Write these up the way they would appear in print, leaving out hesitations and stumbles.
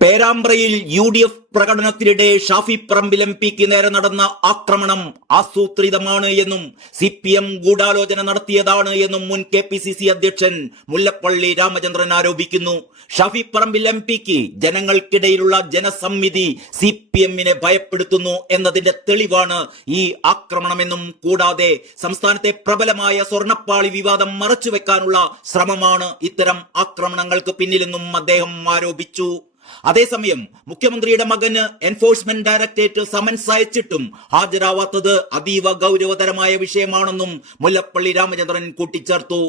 പേരാമ്പ്രയിൽ UDF പ്രകടനത്തിനിടെ Shafi Parambil MP-ക്ക് നേരെ നടന്ന ആക്രമണം ആസൂത്രിതമാണ് എന്നും CPM ഗൂഢാലോചന നടത്തിയതാണ് എന്നും മുൻ KPCC അധ്യക്ഷൻ മുല്ലപ്പള്ളി രാമചന്ദ്രൻ ആരോപിക്കുന്നു. ഷാഫി പറമ്പിൽ MP-ക്ക് ജനങ്ങൾക്കിടയിലുള്ള ജനസമ്മിതി CPM-നെ ഭയപ്പെടുത്തുന്നു എന്നതിന്റെ തെളിവാണ് ഈ ആക്രമണമെന്നും കൂടാതെ സംസ്ഥാനത്തെ പ്രബലമായ സ്വർണ്ണപ്പാളി വിവാദം മറച്ചുവെക്കാനുള്ള ശ്രമമാണ് ഇത്തരം ആക്രമണങ്ങൾക്ക് പിന്നിലെന്നും അദ്ദേഹം ആരോപിച്ചു. അതേസമയം മുഖ്യമന്ത്രിയുടെ മകന് എൻഫോഴ്സ്മെന്റ് ഡയറക്ടറേറ്റ് സമൻസ് അയച്ചിട്ടും ഹാജരാവാത്തത് അതീവ ഗൗരവതരമായ വിഷയമാണെന്നും മുല്ലപ്പള്ളി രാമചന്ദ്രൻ കൂട്ടിച്ചേർത്തു.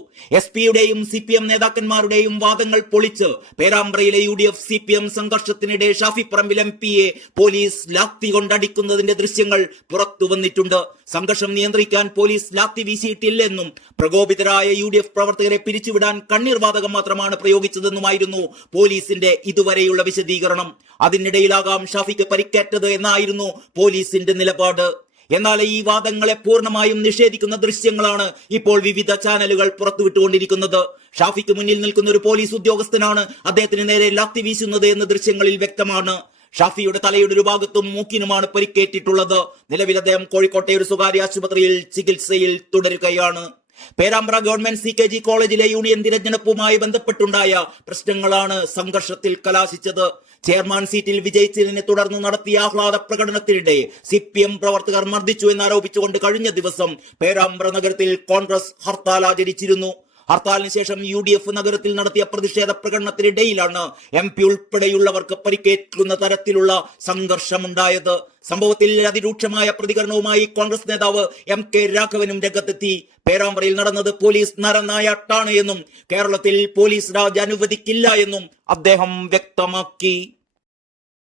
SP-യുടെയും CPM നേതാക്കന്മാരുടെയും വാദങ്ങൾ പൊളിച്ച് പേരാമ്പ്രയിലെ UDF CPM സംഘർഷത്തിനിടെ Shafi Parambil MP-യെ police lathi കൊണ്ടടിക്കുന്നതിന്റെ ദൃശ്യങ്ങൾ പുറത്തു വന്നിട്ടുണ്ട്. സംഘർഷം നിയന്ത്രിക്കാൻ പോലീസ് ലാത്തി വീശിയിട്ടില്ലെന്നും പ്രകോപിതരായ UDF പ്രവർത്തകരെ പിരിച്ചുവിടാൻ കണ്ണീർവാതകം മാത്രമാണ് പ്രയോഗിച്ചതെന്നുമായിരുന്നു പോലീസിന്റെ ഇതുവരെയുള്ള വിശദീകരണം. അതിനിടയിലാകാം ഷാഫിക്ക് പരിക്കേറ്റത് എന്നായിരുന്നു പോലീസിന്റെ നിലപാട്. എന്നാൽ ഈ വാദങ്ങളെ പൂർണ്ണമായും നിഷേധിക്കുന്ന ദൃശ്യങ്ങളാണ് ഇപ്പോൾ വിവിധ ചാനലുകൾ പുറത്തുവിട്ടുകൊണ്ടിരിക്കുന്നത്. ഷാഫിക്ക് മുന്നിൽ നിൽക്കുന്ന ഒരു പോലീസ് ഉദ്യോഗസ്ഥനാണ് അദ്ദേഹത്തിന് നേരെ ലാത്തി വീശുന്നത് എന്ന് ദൃശ്യങ്ങളിൽ വ്യക്തമാണ്. ഷാഫിയുടെ തലയുടെ ഒരു ഭാഗത്തും മൂക്കിനുമാണ് പരിക്കേറ്റിട്ടുള്ളത്. നിലവിൽ അദ്ദേഹം കോഴിക്കോട്ടെ ഒരു സ്വകാര്യ ആശുപത്രിയിൽ ചികിത്സയിൽ തുടരുകയാണ്. പേരാമ്പ്ര ഗവൺമെന്റ് CKG കോളേജിലെ യൂണിയൻ തിരഞ്ഞെടുപ്പുമായി ബന്ധപ്പെട്ടുണ്ടായ പ്രശ്നങ്ങളാണ് സംഘർഷത്തിൽ കലാശിച്ചത്. ചെയർമാൻ സീറ്റിൽ വിജയിച്ചതിനെ തുടർന്ന് നടത്തിയ ആഹ്ലാദ പ്രകടനത്തിനിടെ CPM പ്രവർത്തകർ മർദ്ദിച്ചു എന്നാരോപിച്ചുകൊണ്ട് കഴിഞ്ഞ ദിവസം പേരാമ്പ്ര നഗരത്തിൽ കോൺഗ്രസ് ഹർത്താൽ ആചരിച്ചിരുന്നു. ഹർത്താലിന് ശേഷം UDF നഗരത്തിൽ നടത്തിയ പ്രതിഷേധ പ്രകടനത്തിനിടയിലാണ് MP ഉൾപ്പെടെയുള്ളവർക്ക് പരിക്കേൽക്കുന്ന തരത്തിലുള്ള സംഘർഷമുണ്ടായത്. സംഭവത്തിൽ അതിരൂക്ഷമായ പ്രതികരണവുമായി കോൺഗ്രസ് നേതാവ് MK രാഘവനും രംഗത്തെത്തി. പേരാമ്പ്രയിൽ നടന്നത് പോലീസ് നരനായാട്ടാണ് എന്നും കേരളത്തിൽ പോലീസ് രാജ് അനുവദിക്കില്ല എന്നും അദ്ദേഹം വ്യക്തമാക്കി.